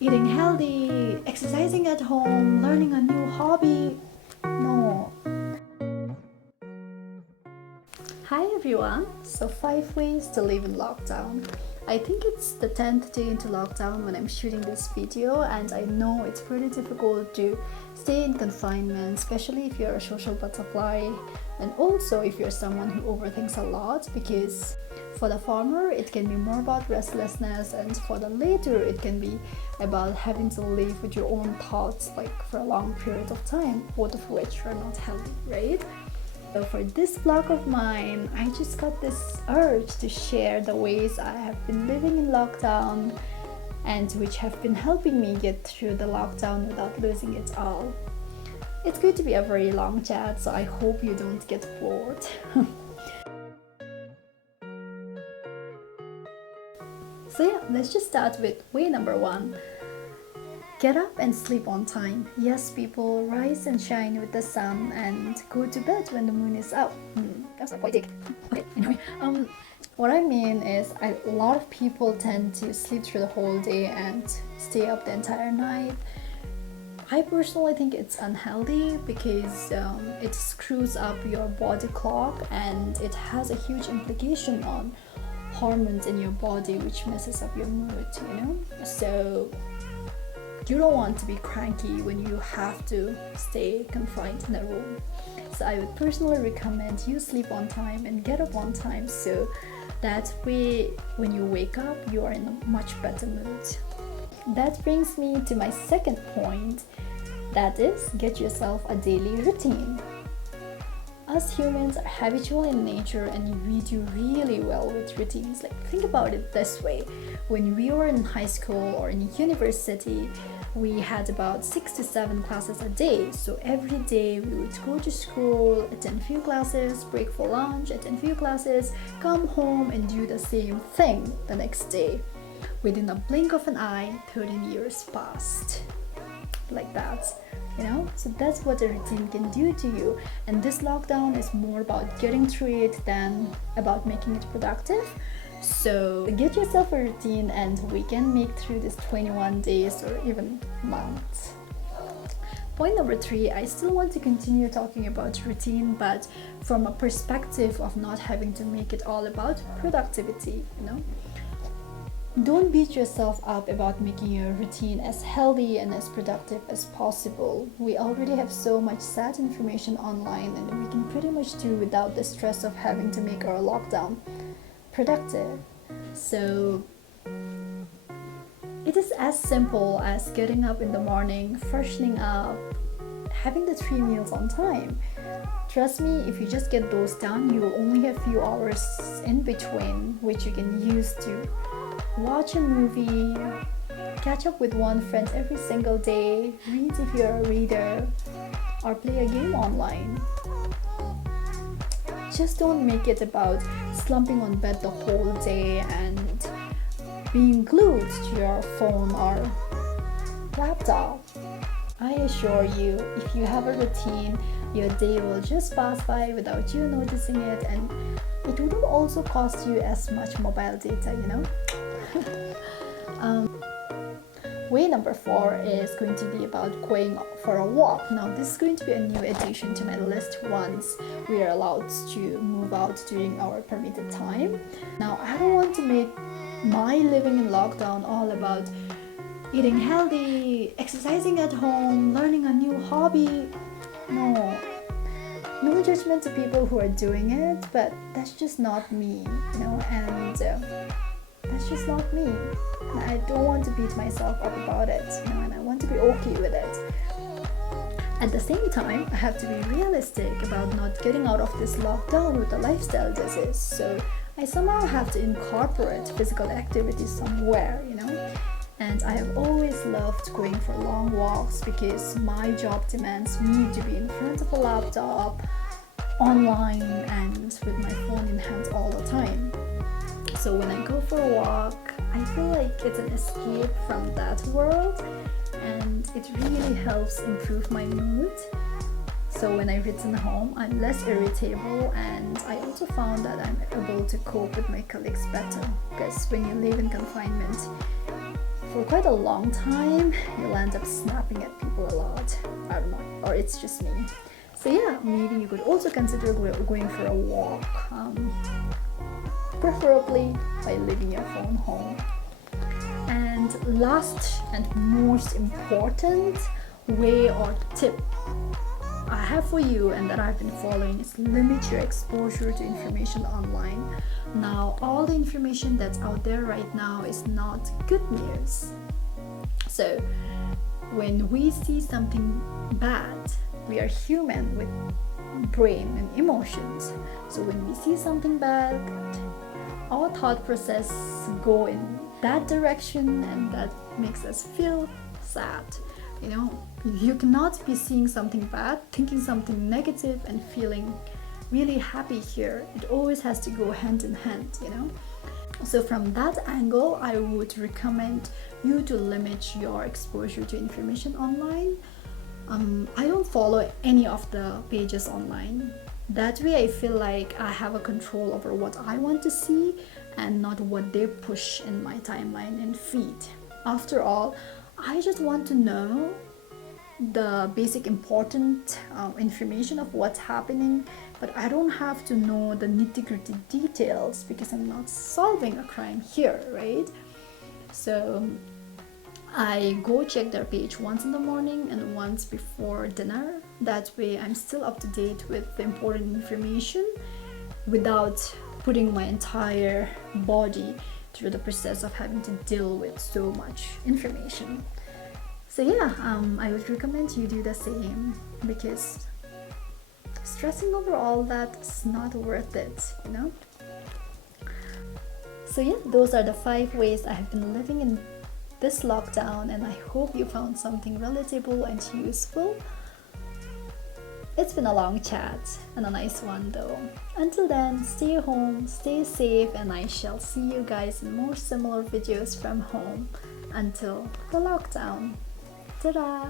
eating healthy, exercising at home, learning a new hobby. No. Hi everyone. So 5 ways to live in lockdown. I think it's the 10th day into lockdown when I'm shooting this video, and I know it's pretty difficult to stay in confinement, especially if you're a social butterfly, and also if you're someone who overthinks a lot, because for the former it can be more about restlessness, and for the later it can be about having to live with your own thoughts like for a long period of time, both of which are not healthy, right? So for this vlog of mine, I just got this urge to share the ways I have been living in lockdown and which have been helping me get through the lockdown without losing it all. It's going to be a very long chat, so I hope you don't get bored. So yeah, let's just start with way number 1. Get up and sleep on time. Yes, people, rise and shine with the sun and go to bed when the moon is out. That's not poetic. Okay, anyway, what I mean is a lot of people tend to sleep through the whole day and stay up the entire night. I personally think it's unhealthy because it screws up your body clock, and it has a huge implication on hormones in your body, which messes up your mood, you know? So you don't want to be cranky when you have to stay confined in a room. So I would personally recommend you sleep on time and get up on time, so that way when you wake up you are in a much better mood. That brings me to my second point, that is, get yourself a daily routine. Us humans are habitual in nature, and we do really well with routines. Like, think about it this way. When we were in high school or in university, we had about 6 to 7 classes a day. So every day we would go to school, attend few classes, break for lunch, attend few classes, come home and do the same thing the next day. Within a blink of an eye, 13 years passed. Like that. You know, so that's what a routine can do to you, and this lockdown is more about getting through it than about making it productive. So get yourself a routine and we can make through this 21 days or even months. Point number 3, I still want to continue talking about routine, but from a perspective of not having to make it all about productivity, you know. Don't beat yourself up about making your routine as healthy and as productive as possible. We already have so much sad information online, and we can pretty much do without the stress of having to make our lockdown productive. So it is as simple as getting up in the morning, freshening up, having the 3 meals on time. Trust me, if you just get those done, you will only have few hours in between which you can use to watch a movie, catch up with one friend every single day, read if you're a reader, or play a game online. Just don't make it about slumping on bed the whole day and being glued to your phone or laptop. I assure you, if you have a routine, your day will just pass by without you noticing it, and it wouldn't also cost you as much mobile data, you know? Way number 4 is going to be about going for a walk. Now this is going to be a new addition to my list once we are allowed to move out during our permitted time. Now I don't want to make my living in lockdown all about eating healthy, exercising at home, learning a new hobby. No judgment to people who are doing it, but that's just not me, you know, and that's just not me. And I don't want to beat myself up about it, you know, and I want to be okay with it. At the same time, I have to be realistic about not getting out of this lockdown with a lifestyle disease. So I somehow have to incorporate physical activity somewhere, you know. And I have always loved going for long walks because my job demands me to be in front of a laptop, online, and with my phone in hand all the time. So when I go for a walk, I feel like it's an escape from that world, and it really helps improve my mood. So when I return home, I'm less irritable, and I also found that I'm able to cope with my colleagues better, because when you live in confinement, for quite a long time, you'll end up snapping at people a lot. I don't know, or it's just me. So yeah, maybe you could also consider going for a walk, preferably by leaving your phone home. And last and most important way or tip I have for you, and that I've been following, is limit your exposure to information online. Now, all the information that's out there right now is not good news. So when we see something bad, we are human with brain and emotions. So when we see something bad, our thought process go in that direction, and that makes us feel sad. You know, you cannot be seeing something bad, thinking something negative, and feeling really happy here. It always has to go hand in hand, you know. So from that angle, I would recommend you to limit your exposure to information online. I don't follow any of the pages online. That way I feel like I have a control over what I want to see and not what they push in my timeline and feed. After all, I just want to know the basic important information of what's happening, but I don't have to know the nitty-gritty details because I'm not solving a crime here, right? So I go check their page once in the morning and once before dinner. That way I'm still up to date with the important information without putting my entire body through the process of having to deal with so much information. So yeah, I would recommend you do the same, because stressing over all that's not worth it, you know. So yeah, those are the 5 ways I have been living in this lockdown, and I hope you found something relatable and useful. It's been a long chat, and a nice one though. Until then, stay home, stay safe, and I shall see you guys in more similar videos from home until the lockdown. Ta-da!